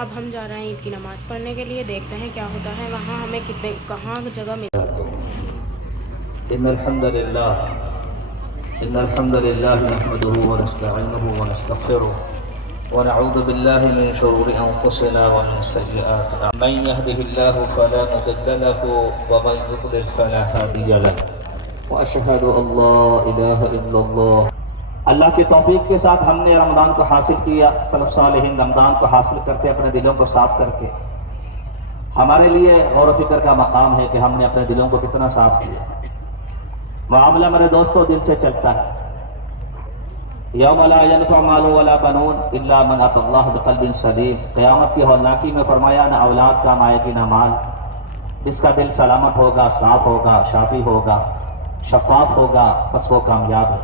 اب ہم جا رہے ہیں عید کی نماز پڑھنے کے لیے، دیکھتے ہیں کیا ہوتا ہے وہاں، ہمیں کہاں جگہ مل۔ ان الحمد لله نحمده ونستعينه ونستغفره ونعوذ بالله من شرور انفسنا ومن سيئات اعمالنا، من يهده الله فلا مضل له ومن يضلل فلا هادي له واشهد ان لا اله الا الله۔ اللہ کی توفیق کے ساتھ ہم نے رمضان کو حاصل کیا۔ سلف صالحین رمضان کو حاصل کرتے اپنے دلوں کو صاف کر کے، ہمارے لیے غور و فکر کا مقام ہے کہ ہم نے اپنے دلوں کو کتنا صاف کیا۔ معاملہ میرے دوستوں دل سے چلتا ہے۔ یوم لا ينفع مال ولا بنون الا من اتى الله بقلب سلیم، قیامت کی ہولناکی میں فرمایا نہ اولاد کام آئے گی نہ مال، جس کا دل سلامت ہوگا، صاف ہوگا، شافی ہوگا، شفاف ہوگا، بس وہ کامیاب ہے۔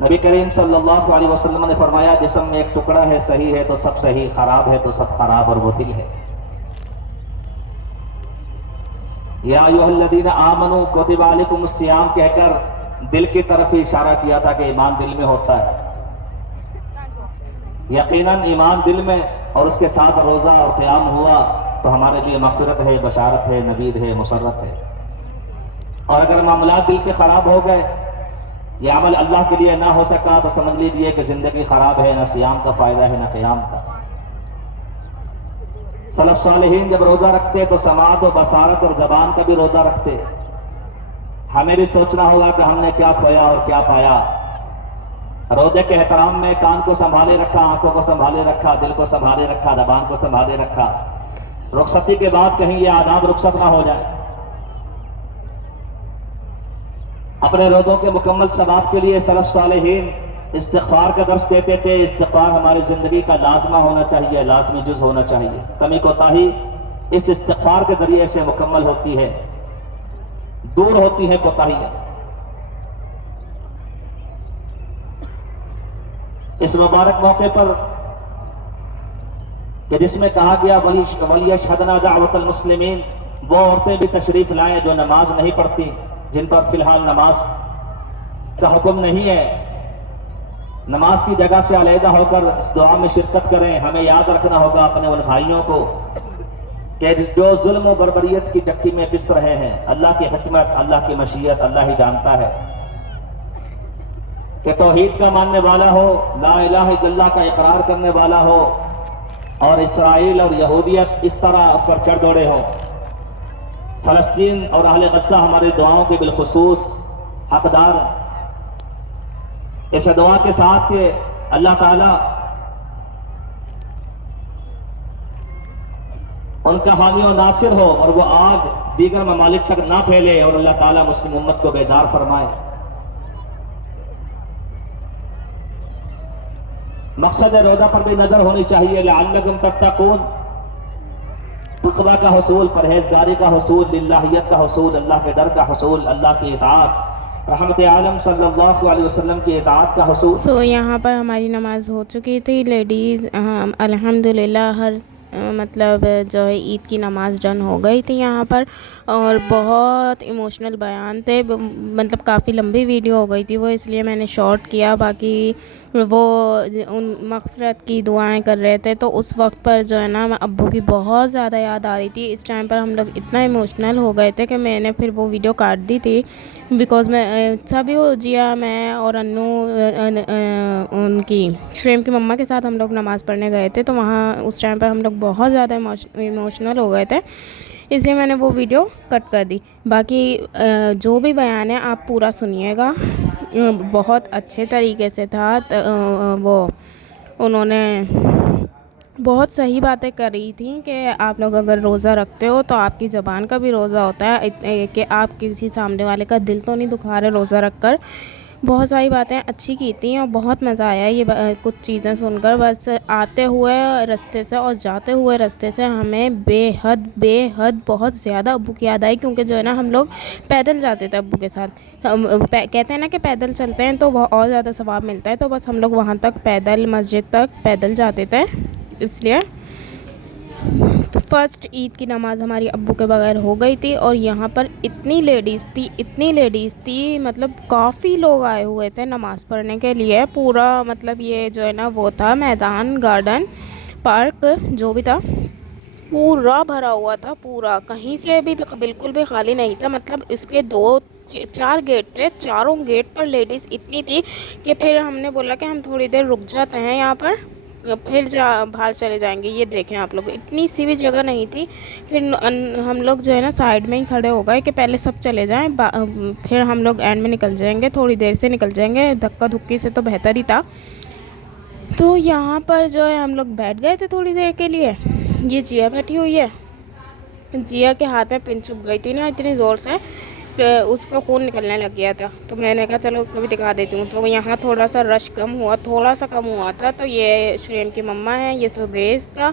نبی کریم صلی اللہ علیہ وسلم نے فرمایا جسم میں ایک ٹکڑا ہے، صحیح ہے تو سب صحیح، خراب ہے تو سب خراب، اور وہ دل ہے۔ یا ایھا الذین آمنوا کتب علیکم الصیام کہہ کر دل کی طرف ہی اشارہ کیا تھا کہ ایمان دل میں ہوتا ہے۔ یقیناً ایمان دل میں اور اس کے ساتھ روزہ اور قیام ہوا تو ہمارے لیے مغفرت ہے، بشارت ہے، نوید ہے، مسرت ہے۔ اور اگر معاملات دل کے خراب ہو گئے، یہ عمل اللہ کے لیے نہ ہو سکا تو سمجھ لیجئے کہ زندگی خراب ہے، نہ صیام کا فائدہ ہے نہ قیام کا۔ سلف صالحین جب روزہ رکھتے تو سماعت و بصارت اور زبان کا بھی روزہ رکھتے۔ ہمیں بھی سوچنا ہوگا کہ ہم نے کیا کھویا اور کیا پایا۔ روزے کے احترام میں کان کو سنبھالے رکھا، آنکھوں کو سنبھالے رکھا، دل کو سنبھالے رکھا، زبان کو سنبھالے رکھا۔ رخصتی کے بعد کہیں یہ آداب رخصت نہ ہو جائے۔ اپنے روزوں کے مکمل ثواب کے لیے سلف صالحین استغفار کا درس دیتے تھے۔ استغفار ہماری زندگی کا لازمہ ہونا چاہیے، لازمی جز ہونا چاہیے۔ کمی کوتاہی اس استغفار کے ذریعے سے مکمل ہوتی ہے، دور ہوتی ہے کوتاہیاں۔ اس مبارک موقع پر کہ جس میں کہا گیا وَلْيَشْهَدْنَا دَعْوَةَ الْمُسْلِمِينَ، وہ عورتیں بھی تشریف لائیں جو نماز نہیں پڑھتی، جن پر فی الحال نماز کا حکم نہیں ہے، نماز کی جگہ سے علیحدہ ہو کر اس دعا میں شرکت کریں۔ ہمیں یاد رکھنا ہوگا اپنے ان بھائیوں کو کہ جو ظلم و بربریت کی چکی میں پس رہے ہیں، اللہ کی حکمت، اللہ کی مشیت اللہ ہی جانتا ہے۔ کہ توحید کا ماننے والا ہو، لا الہ الا اللہ کا اقرار کرنے والا ہو، اور اسرائیل اور یہودیت اس طرح اس پر چڑھ دوڑے ہوں۔ فلسطین اور اہل غزہ ہماری دعاؤں کے بالخصوص حقدار ہیں۔ اس دعا کے ساتھ کہ اللہ تعالیٰ ان کا حامی و ناصر ہو اور وہ آگ دیگر ممالک تک نہ پھیلے، اور اللہ تعالیٰ مسلم امت کو بیدار فرمائے۔ مقصد روزہ پر بھی نظر ہونی چاہیے، لعلکم تتقون، تقویٰ کا حصول، پرہیزگاری کا حصول، للہیت کا حصول، اللہ کے ڈر کا حصول، اللہ کی اطاعت، رحمت عالم صلی اللہ علیہ وسلم کی اطاعت کا حصول۔ یہاں پر ہماری نماز ہو چکی تھی، لیڈیز الحمدللہ ہر مطلب جو ہے عید کی نماز ڈن ہو گئی تھی یہاں پر، اور بہت ایموشنل بیان تھے، مطلب کافی لمبی ویڈیو ہو گئی تھی وہ، اس لیے میں نے شارٹ کیا۔ باقی وہ ان مغفرت کی دعائیں کر رہے تھے تو اس وقت پر جو ہے نا ابو کی بہت زیادہ یاد آ رہی تھی۔ اس ٹائم پر ہم لوگ اتنا ایموشنل ہو گئے تھے کہ میں نے پھر وہ ویڈیو کاٹ دی تھی، بیکاز میں سبھی جیا، میں اور انو ان کی شریم کی مما کے ساتھ ہم لوگ نماز پڑھنے گئے تھے، تو وہاں اس ٹائم پر ہم لوگ بہت زیادہ ایموشنل ہو گئے تھے، اس لیے میں نے وہ ویڈیو کٹ کر دی۔ باقی جو بھی بیان ہے آپ پورا سنیے گا، بہت اچھے طریقے سے تھا۔ وہ انہوں نے بہت صحیح باتیں کری تھیں کہ آپ لوگ اگر روزہ رکھتے ہو تو آپ کی زبان کا بھی روزہ ہوتا ہے، کہ آپ کسی سامنے والے کا دل تو نہیں دکھا رہے روزہ رکھ کر۔ بہت ساری باتیں اچھی کی تھیں اور بہت مزہ آیا یہ کچھ چیزیں سن کر۔ بس آتے ہوئے راستے سے اور جاتے ہوئے راستے سے ہمیں بے حد بہت زیادہ ابو کی یاد آئی، کیونکہ جو ہے نا ہم لوگ پیدل جاتے تھے ابو کے ساتھ۔ کہتے ہیں نا کہ پیدل چلتے ہیں تو وہ اور زیادہ ثواب ملتا ہے، تو بس ہم لوگ وہاں تک پیدل، مسجد تک پیدل جاتے تھے، اس لیے فرسٹ عید کی نماز ہماری ابو کے بغیر ہو گئی تھی، اور یہاں پر اتنی لیڈیز تھی مطلب کافی لوگ آئے ہوئے تھے نماز پڑھنے کے لیے. پورا مطلب یہ جو ہے نا وہ تھا میدان، گارڈن، پارک جو بھی تھا پورا بھرا ہوا تھا، پورا کہیں سے بھی بالکل بھی خالی نہیں تھا. مطلب اس کے 4 گیٹ تھے، چاروں گیٹ پر لیڈیز اتنی تھی کہ پھر ہم نے بولا کہ ہم تھوڑی دیر رک جاتے ہیں یہاں پر، پھر باہر چلے جائیں گے. یہ دیکھیں آپ لوگ، اتنی سی بھی جگہ نہیں تھی. پھر ہم لوگ جو ہے نا سائیڈ میں ہی کھڑے ہو گئے کہ پہلے سب چلے جائیں، پھر ہم لوگ اینڈ میں نکل جائیں گے، تھوڑی دیر سے نکل جائیں گے، دھکا دھکی سے تو بہتر ہی تھا. تو یہاں پر جو ہے ہم لوگ بیٹھ گئے تھے تھوڑی دیر کے لیے. یہ جیا بیٹھی ہوئی ہے، جیا کے ہاتھ میں پن چبھ گئی تھی نا اتنی زور سے، اس کو خون نکلنے لگ گیا تھا. تو میں نے کہا چلو اس کو بھی دکھا دیتی ہوں. تو یہاں تھوڑا سا رش تھوڑا سا کم ہوا تھا. تو یہ شریم کی مما ہے، یہ سدیش تھا،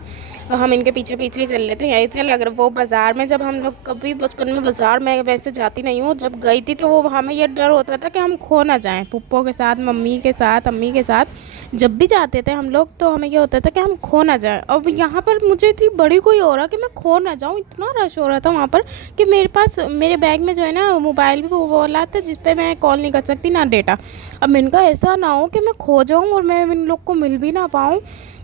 ہم ان کے پیچھے ہی چل رہے تھے. یہیں سے اگر وہ بازار میں، جب ہم لوگ کبھی بچپن میں بازار میں ویسے جاتی نہیں ہوں، جب گئی تھی تو وہ ہمیں یہ ڈر ہوتا تھا کہ ہم کھو نہ جائیں. پھپھو کے ساتھ، ممی کے ساتھ، امی کے ساتھ جب بھی جاتے تھے ہم لوگ تو ہمیں یہ ہوتا تھا کہ ہم کھو نہ جائیں. اب یہاں پر مجھے اتنی بڑی کوئی ہو رہا کہ میں کھو نہ جاؤں، اتنا رش ہو رہا تھا وہاں پر کہ میرے بیگ میں جو ہے نا موبائل بھی وہ والا تھا جس پہ میں کال نہیں کر سکتی نہ ڈیٹا. اب ان کا ایسا نہ ہو کہ میں کھو جاؤں اور میں ان لوگ کو مل بھی نہ پاؤں،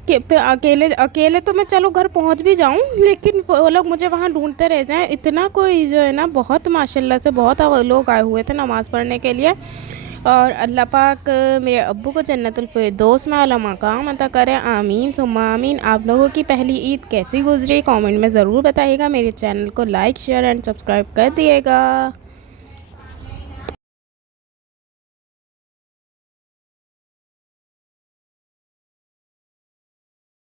کہ اکیلے تو میں چلو گھر پہنچ بھی جاؤں، لیکن وہ لوگ مجھے وہاں ڈھونڈتے رہ جائیں. اتنا کوئی جو ہے نا بہت ماشاء اللہ سے بہت لوگ آئے ہوئے تھے نماز پڑھنے کے لیے. اور اللہ پاک میرے ابو کو جنت الفردوس میں اعلیٰ مقام عطا کرے، آمین ثم آمین. آپ لوگوں کی پہلی عید کیسی گزری کامنٹ میں ضرور بتائیے گا. میرے چینل کو لائک، شیئر اینڈ سبسکرائب کر دیے گا.